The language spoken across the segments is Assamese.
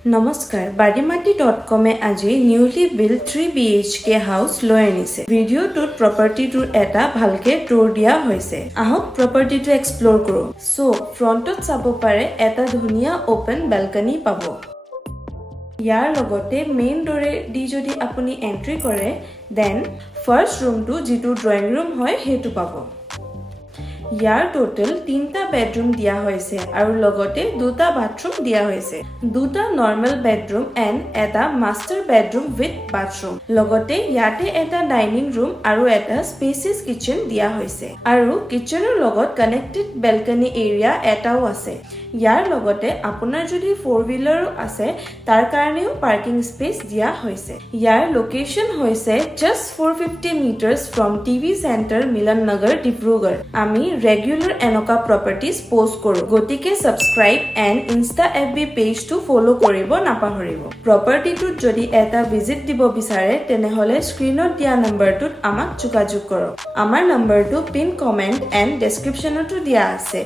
নমস্কাৰ বাৰীমাটি.com আজি নিউলি বিল্ড 3 BHK হাউস লৈ আনিছে ভিডিওটোত প্ৰপাৰ্টিটোৰ এটা ভালকে টুৰ দিয়া হৈছে আহক প্ৰপাৰ্টিটো এক্সপ্লোৰ কৰো সো ফ্ৰন্টত চাব পাৰে এটা ধুনিয়া ওপেন বেলকনি পাব ইয়াৰ লগতে মেইন ডৰে দি যদি আপুনি এন্ট্ৰি কৰে দেন ফাৰ্স্ট ৰুমটো যেটো ড্ৰয়িং ৰুম হয় হেতু পাব ইয়াৰ টোটাল 3টা বেডৰুম দিয়া হৈছে আৰু লগতে 2টা বাথৰুম দিয়া হৈছে 2টা নৰ্মাল বেডৰুম এণ্ড এটা মাষ্টাৰ বেডৰুম উইথ বাথৰুম লগতে ইয়াতে এটা ডাইনিং ৰুম আৰু এটা স্পেচিয়াছ কিচেন দিয়া হৈছে আৰু কিচেনৰ লগত কানেক্টেড বেলকনি এৰিয়া এটাও আছে ইয়াৰ লগতে আপোনাৰ যদি 4 হুইলাৰ আছে তাৰ কাৰণেও পাৰ্কিং স্পেচ দিয়া হৈছে ইয়াৰ লোকেশন হৈছে just 450 meters from TV Center Milan Nagar Dibrugarh আমি ৰেগুলাৰ এনকা প্ৰপাৰ্টিজ পোষ্ট কৰো গতিকে সাবস্ক্ৰাইব এণ্ড ইনষ্টা FB পেজটো ফলো কৰিব নাপাহৰিব প্ৰপাৰ্টিটোত যদি এটা ভিজিট দিব বিচাৰে তেনেহলে স্ক্ৰিনত দিয়া নম্বৰটোত আমাক যোগাযোগ কৰক আমাৰ নম্বৰটো পিন কমেন্ট এণ্ড ডেসক্ৰিপচনতো দিয়া আছে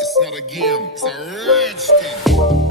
It's not a game, it's a rich thing.